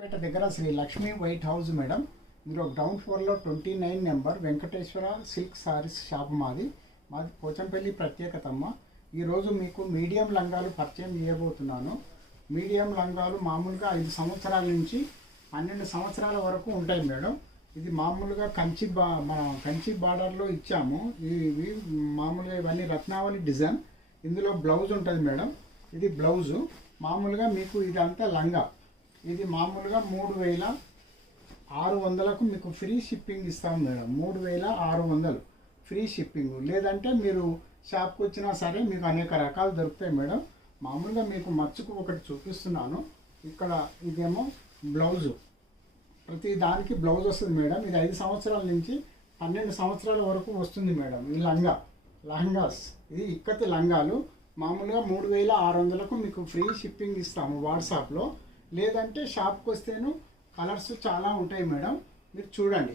పేట దగ్గర Sri Lakshmi white house madam. ఇందులో ground ఫ్లోర్లో 29 number Venkateswara silk sarees shop మాది పోచంపల్లి ప్రత్యేకత అమ్మ. ఈరోజు మీకు మీడియం లంగాలు పరిచయం చేయబోతున్నాను. మీడియం లంగాలు మామూలుగా 5 సంవత్సరాల నుంచి 12 సంవత్సరాల వరకు ఉంటాయి మేడం. ఇది మామూలుగా కంచి బార్డర్లో ఇచ్చాము. ఇవి మామూలుగా ఇవన్నీ రత్నావళి డిజైన్. ఇందులో బ్లౌజ్ ఉంటుంది మేడం. ఇది బ్లౌజు. మామూలుగా మీకు ఇదంతా లంగా. ఇది మామూలుగా 3600కు మీకు ఫ్రీ షిప్పింగ్ ఇస్తాం మేడం. 3600 free shipping. లేదంటే మీరు షాప్కి వచ్చినా సరే మీకు అనేక రకాలు దొరుకుతాయి మేడం. మామూలుగా మీకు మచ్చుకు ఒకటి చూపిస్తున్నాను. ఇక్కడ ఇదేమో బ్లౌజు. ప్రతి దానికి బ్లౌజ్ వస్తుంది మేడం. ఇది 5 సంవత్సరాల నుంచి 12 సంవత్సరాల వరకు వస్తుంది మేడం. ఈ లహంగాస్ ఇది ఇక్కతి లంగాలు. మామూలుగా 3600కు మీకు ఫ్రీ షిప్పింగ్ ఇస్తాము వాట్సాప్లో. లేదంటే షాప్కి వస్తేను కలర్స్ చాలా ఉంటాయి మేడం. మీరు చూడండి.